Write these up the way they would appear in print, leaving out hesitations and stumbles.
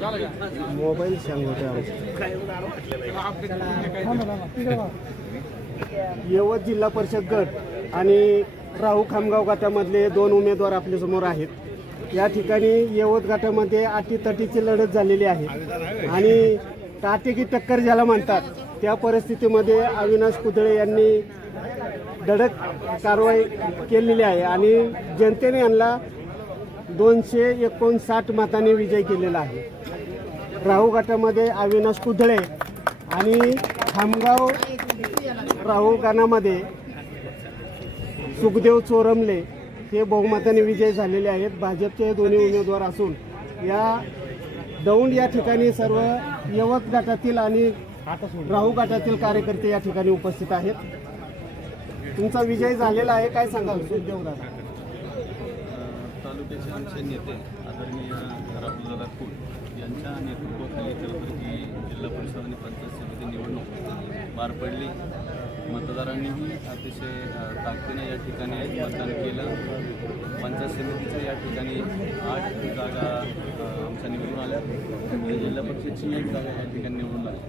Mobile सांगते यवत जिल्हा परिषद गट आणि राहू खामगाव गटामधले दोन उमेदवार आपल्यासमोर आहेत। या ठिकाणी यवत गटामध्ये अटीतटीची लढत झालेली आहे आणि काटेकी टक्कर ज्याला म्हणतात त्या परिस्थितीमध्ये अविनाश कुदळे यांनी धडक कारवाई केलेली आहे आणि जनतेने यांना 259 मतांनी विजय केलेला आहे। राहू गटामध्ये अविनाश कुदळे आणि खामगाव राहू गणामध्ये सुखदेव चोरमले हे बहुमताने विजय झालेले आहेत। भाजपचे दोन्ही उमेदवार असून या दौंड या ठिकाणी सर्व यवत गटातील आणि राहू गटातील कार्यकर्ते या ठिकाणी उपस्थित आहेत। तुमचा विजय झालेला आहे, काय सांगाल सुखदेव दादा? तालुक्याचे आमचे नेते आदरणीय राहुलदादा कुल यांच्या नेतृत्वाखाली कलबुर्गी जिल्हा परिषद आणि पंचायत समिती निवडणूक पार पडली। मतदारांनीही अतिशय ताकदीने या ठिकाणी मतदान केलं। पंचायत समितीच्या या ठिकाणी 8 जागा आमच्या निवडून आल्या, जिल्हा परिषदची 1 जागा या ठिकाणी निवडून आली।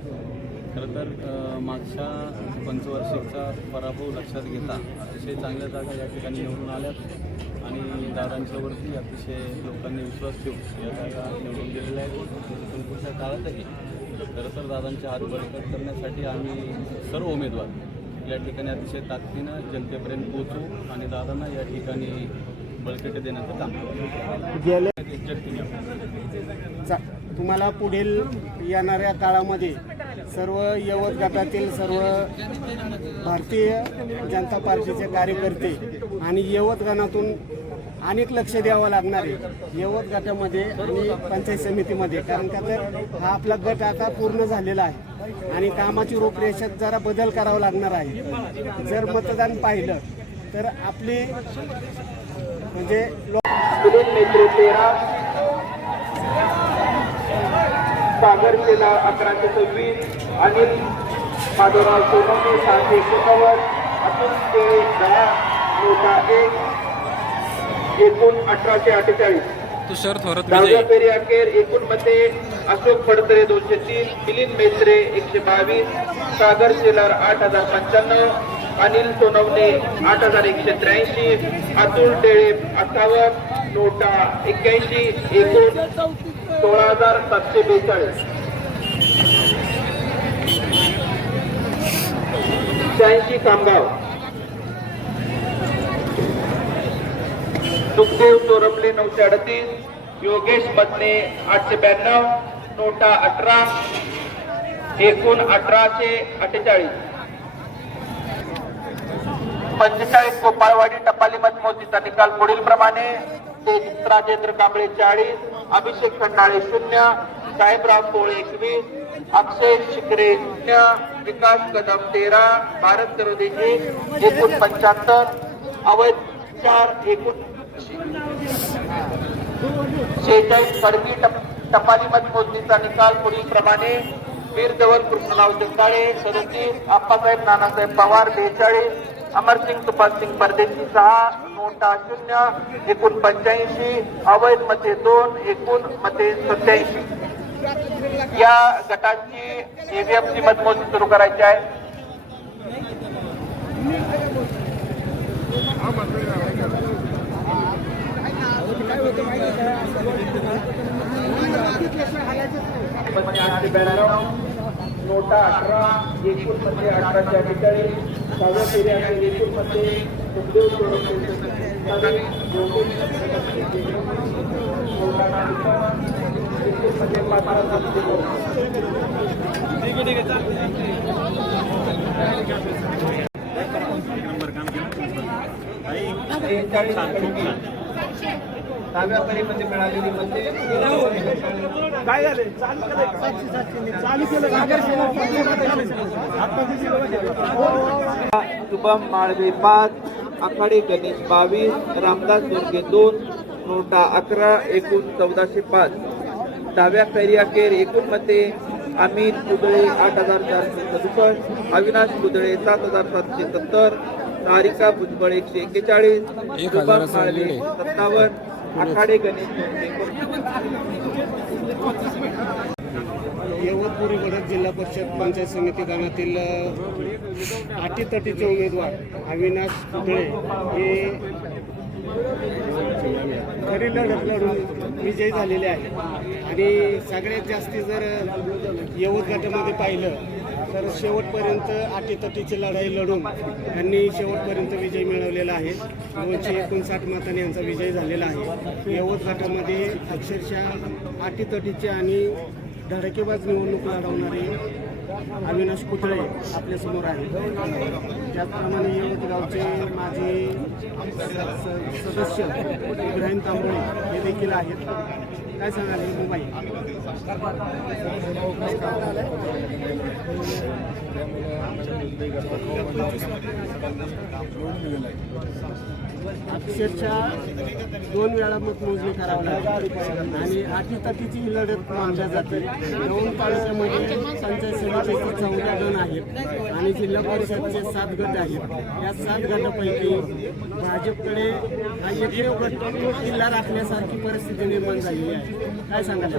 खरं तर मागच्या पंचवार्षिकचा पराभव लक्षात घेता अतिशय चांगल्या जागा या ठिकाणी निवडून आल्यात आणि दादांच्यावरती अतिशय लोकांनी विश्वास ठेवून या जागा निवडून दिलेल्या आहेत। पण पुढच्या काळातही खरं तर दादांच्या हात बळकट करण्यासाठी आम्ही सर्व उमेदवार या ठिकाणी अतिशय ताकदीनं जनतेपर्यंत पोहोचू आणि दादांना या ठिकाणी बळकटी देण्याचं काम गेले तुम्हाला पुढील येणाऱ्या काळामध्ये सर्व यवत गटातील सर्व भारतीय जनता पार्टीचे कार्यकर्ते आणि यवत गणातून अनेक लक्ष द्यावं लागणार आहे यवत गटामध्ये आणि पंचायत समितीमध्ये, कारण का तर हा आपला गट आता पूर्ण झालेला आहे आणि कामाची रूपरेषेत जरा बदल करावा लागणार आहे। जर मतदान पाहिलं तर आपली म्हणजे सागर सेना 1126, अनिल माधवराव सोनवणे 689, अतुल केळे 10, नोटा 1, एकूण 1848। तुषार थोरात दहाव्या फेरी अखेर एकूण मते अशोक फडतरे 203, मिलिंद मेत्रे 122, सागर शेलार 8095, अनिल सोनवणे 8183, अतुल टेळे 58, नोटा 81, एकूण 16,742। 86 खामगाव सुखदेव चोरमले 938, योगेश मदने 892, नोटा 18, एकूण 1848। 45 गोपाळवाडी टपाली मतमोजणीचा निकाल पुढील प्रमाणे: राजेंद्र कांबळे 40, अभिषेक खंडाळे 0, साहेबराव कोळे 21, अक्षय शिकरे 0, विकास कदम 13, भारत करोदेजी एकूण 75, अवैध 4, एकूण 46। खडकी टपाली मतमोजणीचा निकाल पुढील प्रमाणे: वीर धवल कृष्णराव जगदाळे 37, आप्पासाहेब नानासाहेब पवार 42, अमरसिंग सुभाषसिंग परदेशी 6, नोटा 0, एकूण 85, अवैध मते 2, एकूण मते 87। या गटाची ईव्हीएमची मतमोजणी सुरू करायची आहे। नोटा 18, एकूण मध्ये 1848, 6व्या फेऱ्यात एकूण मध्ये सुखदेव चोरमले 6व्या फेरीमध्ये मिळालेली मते काय झाले चालू शुभम माळवे 5, आखाडे गणेश 22, रामदास दुर्गे 2, नोटा 11, एकूण 1405। 10व्या फेरी अखेर एकूण मते: अमित कुदळे 8467, अविनाश कुदळे 7770, तारिका भुजबळ 141, शुभम माळवे 57, आखाडे गणेश यवत बोरी गडद जिल्हा परिषद पंचायत समिती गणातील अटीतटीचे उमेदवार अविनाश पुतळे हे खरी लढत लढून विजयी झालेले आहेत. आणि सगळ्यात जास्ती जर यवत गटामध्ये पाहिलं तर शेवटपर्यंत अटीतटीची लढाई लढून त्यांनी शेवटपर्यंत विजय मिळवलेला आहे. 259 मतांनी यांचा विजय झालेला आहे. यवत गटामध्ये अक्षरशः अटीतटीची आणि धडकेबाज निवडणूक लढवणारे अविनाश पुतळे आपल्यासमोर आहेत. त्याचप्रमाणे यवत गावचे माजी सदस्य इब्राहिम तांबोळे हे देखील आहेत. काय सांगाल हे मोबाईल? अक्षरशः 2 वेळा मतमोजणी करावी लागते आणि अटीतटीची ही लढत मानल्या जाते. 9 तालुक्यामध्ये पंचायत समितीचे 14 गण आहेत आणि जिल्हा परिषदचे 7 गट आहेत. या 7 गटापैकी भाजपकडे हा एकमेव गट किल्ला राखण्यासारखी परिस्थिती निर्माण झालेली आहे. काय सांगाल?